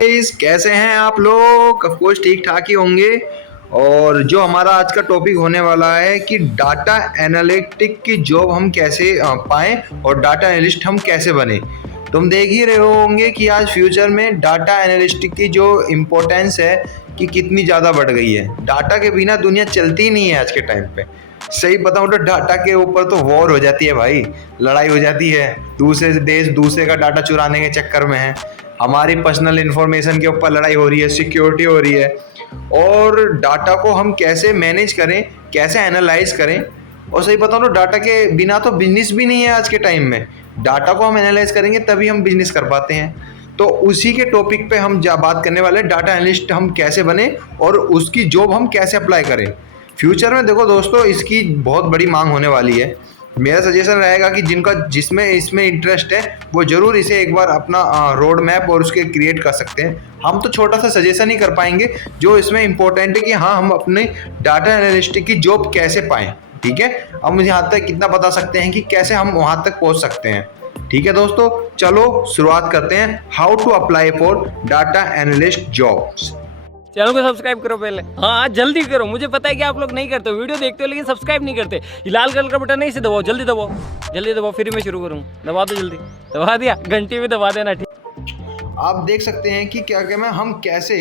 कैसे हैं आप लोग? ऑफ कोर्स ठीक ठाक ही होंगे। और जो हमारा आज का टॉपिक होने वाला है कि डाटा एनालिटिक की जॉब हम कैसे पाएं और डाटा एनालिस्ट हम कैसे बने। तुम देख ही रहे होंगे कि आज फ्यूचर में डाटा एनालिस्टिक की जो इम्पोर्टेंस है कि कितनी ज़्यादा बढ़ गई है। डाटा के बिना दुनिया चलती ही नहीं है आज के टाइम पे। सही बताऊं तो डाटा के ऊपर तो वॉर हो जाती है भाई, लड़ाई हो जाती है। दूसरे देश दूसरे का डाटा चुराने के चक्कर में है, हमारी पर्सनल इंफॉर्मेशन के ऊपर लड़ाई हो रही है, सिक्योरिटी हो रही है। और डाटा को हम कैसे मैनेज करें, कैसे एनालाइज करें। और सही बताऊं तो डाटा के बिना तो बिजनेस भी नहीं है आज के टाइम में। डाटा को हम एनालाइज करेंगे तभी हम बिजनेस कर पाते हैं। तो उसी के टॉपिक पे हम बात करने वाले हैं, डाटा एनालिस्ट हम कैसे बने और उसकी जॉब हम कैसे अप्लाई करें फ्यूचर में। देखो दोस्तों, इसकी बहुत बड़ी मांग होने वाली है। मेरा सजेशन रहेगा कि जिनका जिसमें इसमें इंटरेस्ट है वो ज़रूर इसे एक बार अपना रोड मैप और उसके क्रिएट कर सकते हैं। हम तो छोटा सा सजेशन ही कर पाएंगे। जो इसमें इम्पोर्टेंट है कि हाँ, हम अपने डाटा एनालिस्टिक की जॉब कैसे पाएँ। ठीक है, अब मुझे यहाँ तक कितना बता सकते हैं कि कैसे हम वहाँ तक पहुँच सकते हैं। ठीक है दोस्तों, चलो शुरुआत करते हैं। How to apply for data analyst jobs. Channel को सब्सक्राइब करो पहले। हाँ जल्दी करो, मुझे पता है कि आप लोग नहीं करते हो, वीडियो देखते हो लेकिन सब्सक्राइब नहीं करते। ये लाल कलर का बटन है, इसे दबाओ, जल्दी दबाओ, जल्दी दबाओ, फिर मैं शुरू करूँ। दबा दो जल्दी, दबा दिया, घंटी भी दबा देना। ठीक, आप देख सकते हैं कि क्या क्या मैं हम कैसे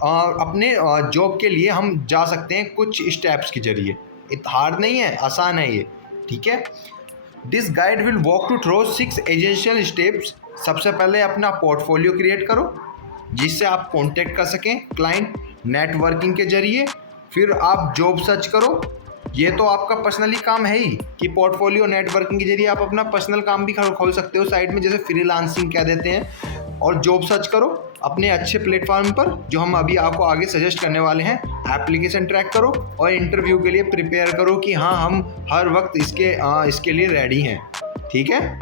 अपने जॉब के लिए हम जा सकते हैं कुछ स्टेप्स के जरिए। इतना हार्ड नहीं है, आसान है ये। ठीक है, this guide will walk to through 6 essential steps. सबसे पहले अपना पोर्टफोलियो क्रिएट करो जिससे आप कांटेक्ट कर सकें क्लाइंट नेटवर्किंग के जरिए। फिर आप जॉब सर्च करो, ये तो आपका पर्सनली काम है ही कि पोर्टफोलियो नेटवर्किंग के जरिए आप अपना पर्सनल काम भी खोल सकते हो साइड में, जैसे फ्रीलांसिंग कह देते हैं। और जॉब सर्च करो अपने अच्छे प्लेटफॉर्म पर जो हम अभी आपको आगे सजेस्ट करने वाले हैं। एप्लीकेशन ट्रैक करो और इंटरव्यू के लिए प्रिपेयर करो कि हाँ, हम हर वक्त इसके लिए रेडी हैं। ठीक है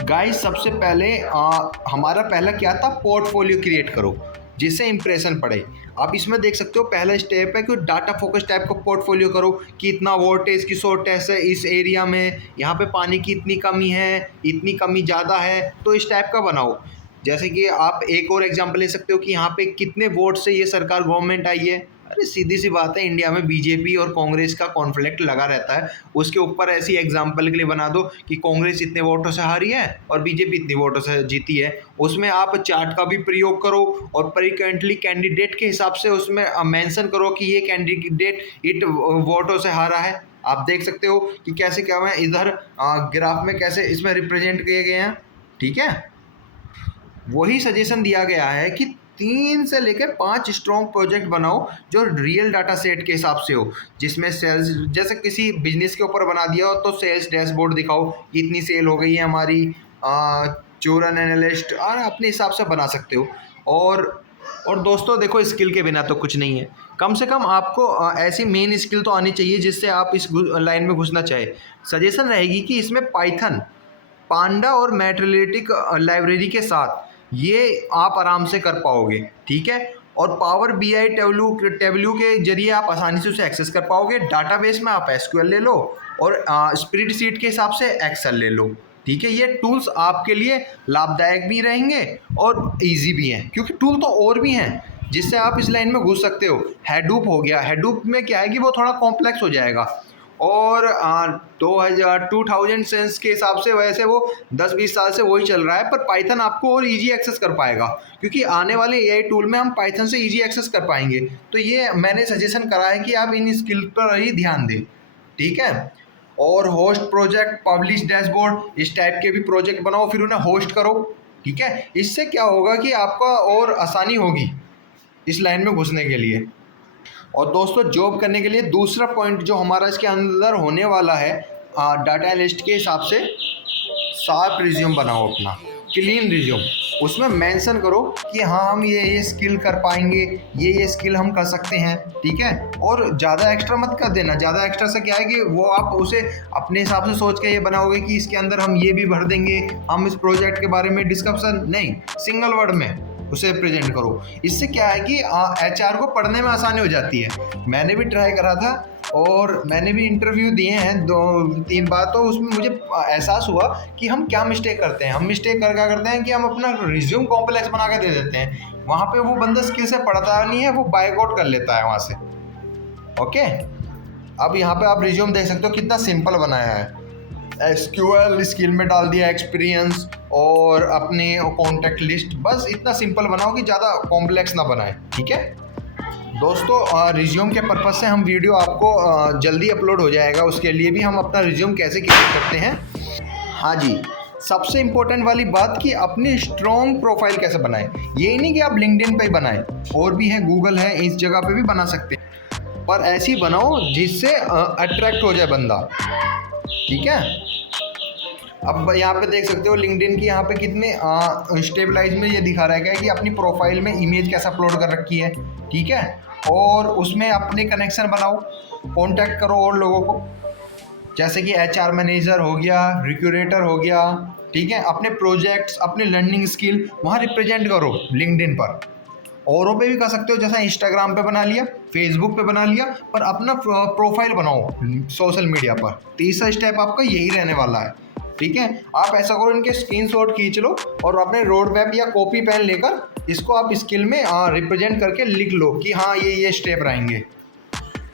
गाइस, सबसे पहले हमारा पहला क्या था, पोर्टफोलियो क्रिएट करो जिससे इंप्रेशन पड़े। आप इसमें देख सकते हो पहला स्टेप है कि डाटा फोकस टाइप का पोर्टफोलियो करो कि इतना वोल्टेज की शॉर्टेज है इस एरिया में, यहाँ पे पानी की इतनी कमी है, इतनी कमी ज़्यादा है, तो इस टाइप का बनाओ। जैसे कि आप एक और एग्जांपल ले सकते हो कि यहाँ पे कितने वोट से ये सरकार गवर्नमेंट आई है। अरे सीधी सी बात है, इंडिया में बीजेपी और कांग्रेस का कॉन्फ्लिक्ट लगा रहता है। उसके ऊपर ऐसी एग्जांपल के लिए बना दो कि कांग्रेस इतने वोटों से हारी है और बीजेपी इतने वोटों से जीती है। उसमें आप चार्ट का भी प्रयोग करो और परिकरेंटली कैंडिडेट के हिसाब से उसमें मेंशन करो कि ये कैंडिडेट इट वोटों से हारा है। आप देख सकते हो कि कैसे क्या है इधर ग्राफ में कैसे इसमें रिप्रेजेंट किए गए हैं। ठीक है, वही सजेशन दिया गया है कि 3 से लेकर 5 स्ट्रॉन्ग प्रोजेक्ट बनाओ जो रियल डाटा सेट के हिसाब से हो, जिसमें सेल्स, जैसे किसी बिजनेस के ऊपर बना दिया हो तो सेल्स डैशबोर्ड दिखाओ कि इतनी सेल हो गई है हमारी, चूरन एनालिस्ट, और अपने हिसाब से बना सकते हो। और दोस्तों देखो, स्किल के बिना तो कुछ नहीं है। कम से कम आपको ऐसी मेन स्किल तो आनी चाहिए जिससे आप इस लाइन में घुसना चाहे। सजेशन रहेगी कि इसमें पाइथन, पांडा और मैट्रिलिटिक लाइब्रेरी के साथ ये आप आराम से कर पाओगे। ठीक है, और पावर बीआई टेबल्यू के जरिए आप आसानी से उसे एक्सेस कर पाओगे। डाटाबेस में आप एसक्यूएल ले लो और स्प्रेडशीट के हिसाब से एक्सेल ले लो। ठीक है, ये टूल्स आपके लिए लाभदायक भी रहेंगे और इजी भी हैं, क्योंकि टूल तो और भी हैं जिससे आप इस लाइन में घुस सकते हो। हैडूप हो गया, हैडूप में क्या है कि वो थोड़ा कॉम्प्लेक्स हो जाएगा और 2000 सेंस के हिसाब से वैसे वो 10-20 साल से वही चल रहा है, पर पाइथन आपको और इजी एक्सेस कर पाएगा क्योंकि आने वाले एआई टूल में हम पाइथन से इजी एक्सेस कर पाएंगे। तो ये मैंने सजेशन करा है कि आप इन स्किल पर ही ध्यान दें। ठीक है, और होस्ट प्रोजेक्ट, पब्लिश डैशबोर्ड, इस टाइप के भी प्रोजेक्ट बनाओ, फिर उन्हें होस्ट करो। ठीक है, इससे क्या होगा कि आपका और आसानी होगी इस लाइन में घुसने के लिए। और दोस्तों, जॉब करने के लिए दूसरा पॉइंट जो हमारा इसके अंदर होने वाला है, डाटा एनालिस्ट के हिसाब से शार्प रिज्यूम बनाओ, अपना क्लीन रिज्यूम। उसमें मेंशन करो कि हाँ, हम ये स्किल कर पाएंगे, ये स्किल हम कर सकते हैं। ठीक है, और ज़्यादा एक्स्ट्रा मत कर देना। ज़्यादा एक्स्ट्रा से क्या है कि वो आप उसे अपने हिसाब से सोच के ये बनाओगे कि इसके अंदर हम ये भी भर देंगे, हम इस प्रोजेक्ट के बारे में डिस्कशन नहीं, सिंगल वर्ड में उसे प्रेजेंट करो। इससे क्या है कि एचआर को पढ़ने में आसानी हो जाती है। मैंने भी ट्राई करा था और मैंने भी इंटरव्यू दिए हैं 2-3 बार, तो उसमें मुझे एहसास हुआ कि हम क्या मिस्टेक करते हैं। हम मिस्टेक क्या करते हैं कि हम अपना रिज्यूम कॉम्प्लेक्स बना के दे देते हैं, वहाँ पे वो बंदा स्किल से पढ़ता नहीं है, वो बायकआउट कर लेता है वहाँ से। ओके, अब यहाँ पे आप रिज्यूम देख सकते हो कितना सिंपल बनाया है। SQL स्किल में डाल दिया एक्सपीरियंस और अपने कॉन्टैक्ट लिस्ट, बस इतना सिंपल बनाओ कि ज़्यादा कॉम्प्लेक्स ना बनाए। ठीक है दोस्तों, रिज्यूम के पर्पज़ से हम वीडियो आपको जल्दी अपलोड हो जाएगा, उसके लिए भी हम अपना रिज्यूम कैसे क्रिएट करते हैं। हाँ जी, सबसे इम्पोर्टेंट वाली बात कि अपनी स्ट्रॉन्ग प्रोफाइल कैसे बनाएं। यही नहीं कि आप लिंक्डइन पे ही बनाएं, और भी है, गूगल है, इस जगह पे भी बना सकते हैं, पर ऐसी बनाओ जिससे अट्रैक्ट हो जाए बंदा। ठीक है, अब यहाँ पे देख सकते हो लिंक्डइन की यहाँ पे कितने स्टेबलाइज में ये दिखा रहा है कि अपनी प्रोफाइल में इमेज कैसा अपलोड कर रखी है। ठीक है, और उसमें अपने कनेक्शन बनाओ, कांटेक्ट करो और लोगों को, जैसे कि HR मैनेजर हो गया, रिक्रूटर हो गया। ठीक है, अपने प्रोजेक्ट्स, अपने लर्निंग स्किल वहाँ रिप्रेजेंट करो लिंक्डइन पर। औरों पे भी कर सकते हो, जैसा इंस्टाग्राम पे बना लिया, फेसबुक पे बना लिया, पर अपना प्रोफाइल बनाओ सोशल मीडिया पर। तीसरा स्टेप आपका यही रहने वाला है। ठीक है, आप ऐसा करो, इनके स्क्रीनशॉट खींच लो और अपने रोड मैप या कॉपी पेन लेकर इसको आप स्किल में रिप्रेजेंट करके लिख लो कि हाँ ये स्टेप रहेंगे।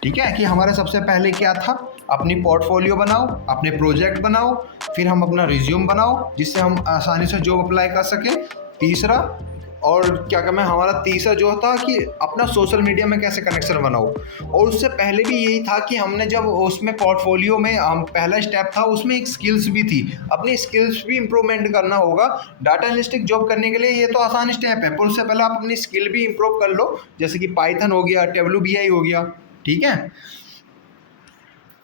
ठीक है, कि हमारे सबसे पहले क्या था, अपनी पोर्टफोलियो बनाओ, अपने प्रोजेक्ट बनाओ, फिर हम अपना रिज्यूम बनाओ जिससे हम आसानी से जॉब अप्लाई कर सकें। तीसरा, और क्या कहना है, हमारा तीसरा जो था कि अपना सोशल मीडिया में कैसे कनेक्शन बनाओ। और उससे पहले भी यही था कि हमने जब उसमें पोर्टफोलियो में पहला स्टेप था, उसमें एक स्किल्स भी थी, अपनी स्किल्स भी इम्प्रूवमेंट करना होगा। डाटा एनालिस्टिक जॉब करने के लिए ये तो आसान स्टेप है, पर उससे पहले आप अपनी स्किल भी इम्प्रूव कर लो, जैसे कि पाइथन हो गया, WBI हो गया। ठीक है,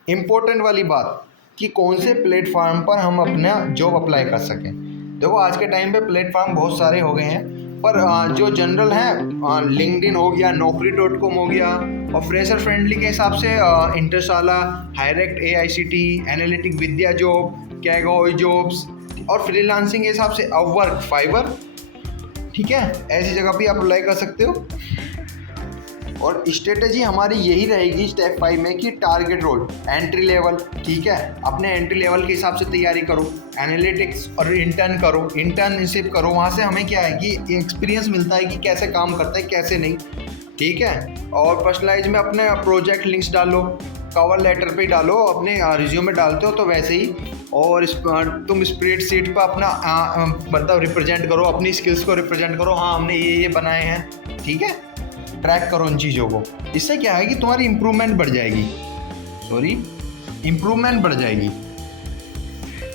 इम्पोर्टेंट वाली बात कि कौन से प्लेटफॉर्म पर हम अपना जॉब अप्लाई कर सकें। देखो आज के टाइम पे प्लेटफॉर्म बहुत सारे हो गए हैं, पर जो जनरल हैं, लिंक्डइन हो गया, naukri.com हो गया, और फ्रेशर फ्रेंडली के हिसाब से इंटरशाला, हायरेक्ट, AICT, एनालिटिक विद्या जॉब, कैगोई जॉब्स, और फ्रीलांसिंग के हिसाब से अपवर्क, फाइवर। ठीक है, ऐसी जगह भी आप अप्लाई कर सकते हो। और स्ट्रेटेजी हमारी यही रहेगी स्टेप 5 में कि टारगेट रोल, एंट्री लेवल। ठीक है, अपने एंट्री लेवल के हिसाब से तैयारी करो, एनालिटिक्स और इंटर्न करो, इंटर्नशिप करो, वहाँ से हमें क्या है कि एक्सपीरियंस मिलता है कि कैसे काम करता है कैसे नहीं। ठीक है, और पर्सनलाइज में अपने प्रोजेक्ट लिंक्स डालो, कवर लेटर पे डालो, अपने रिज्यूम में डालते हो तो वैसे ही। और तुम स्प्रेडशीट पर अपना मतलब रिप्रेजेंट करो, अपनी स्किल्स को रिप्रेजेंट करो, हाँ हमने ये बनाए हैं। ठीक है, ट्रैक करो इन चीज़ों को, इससे क्या है कि तुम्हारी इम्प्रूवमेंट बढ़ जाएगी, इम्प्रूवमेंट बढ़ जाएगी।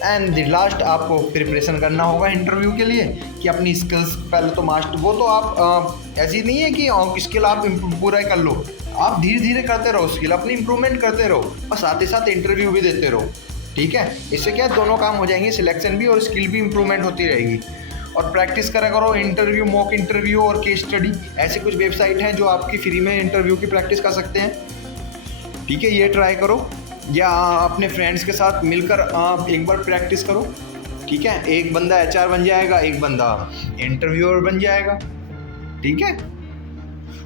एंड द लास्ट, आपको प्रिपरेशन करना होगा इंटरव्यू के लिए कि अपनी स्किल्स पहले तो मास्टर, वो तो आप ऐसी नहीं है कि स्किल आप पूरा कर लो, आप धीरे धीरे करते रहो, स्किल अपनी इम्प्रूवमेंट करते रहो, और साथ ही साथ इंटरव्यू भी देते रहो। ठीक है, इससे क्या दोनों काम हो जाएंगे, सिलेक्शन भी और स्किल भी इम्प्रूवमेंट होती रहेगी। और प्रैक्टिस करा करो इंटरव्यू, मॉक इंटरव्यू और केस स्टडी, ऐसे कुछ वेबसाइट हैं जो आपकी फ्री में इंटरव्यू की प्रैक्टिस कर सकते हैं। ठीक है, ये ट्राई करो, या अपने फ्रेंड्स के साथ मिलकर आप एक बार प्रैक्टिस करो। ठीक है, एक बंदा HR बन जाएगा, एक बंदा इंटरव्यूअर बन जाएगा। ठीक है,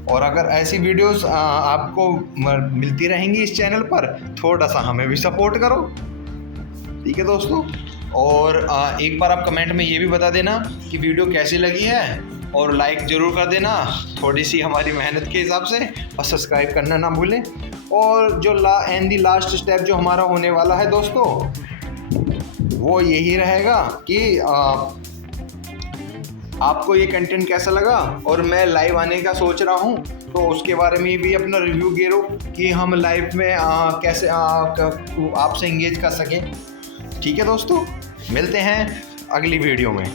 और अगर ऐसी वीडियोस आपको मिलती रहेंगी इस चैनल पर, थोड़ा सा हमें भी सपोर्ट करो। ठीक है दोस्तों, और एक बार आप कमेंट में ये भी बता देना कि वीडियो कैसी लगी है, और लाइक ज़रूर कर देना थोड़ी सी हमारी मेहनत के हिसाब से, और सब्सक्राइब करना ना भूलें। और जो लास्ट स्टेप जो हमारा होने वाला है दोस्तों, वो यही रहेगा कि आपको ये कंटेंट कैसा लगा, और मैं लाइव आने का सोच रहा हूँ तो उसके बारे में भी अपना रिव्यू करो कि हम लाइव में कैसे आपसे इंगेज कर सकें। ठीक है दोस्तों, मिलते हैं अगली वीडियो में।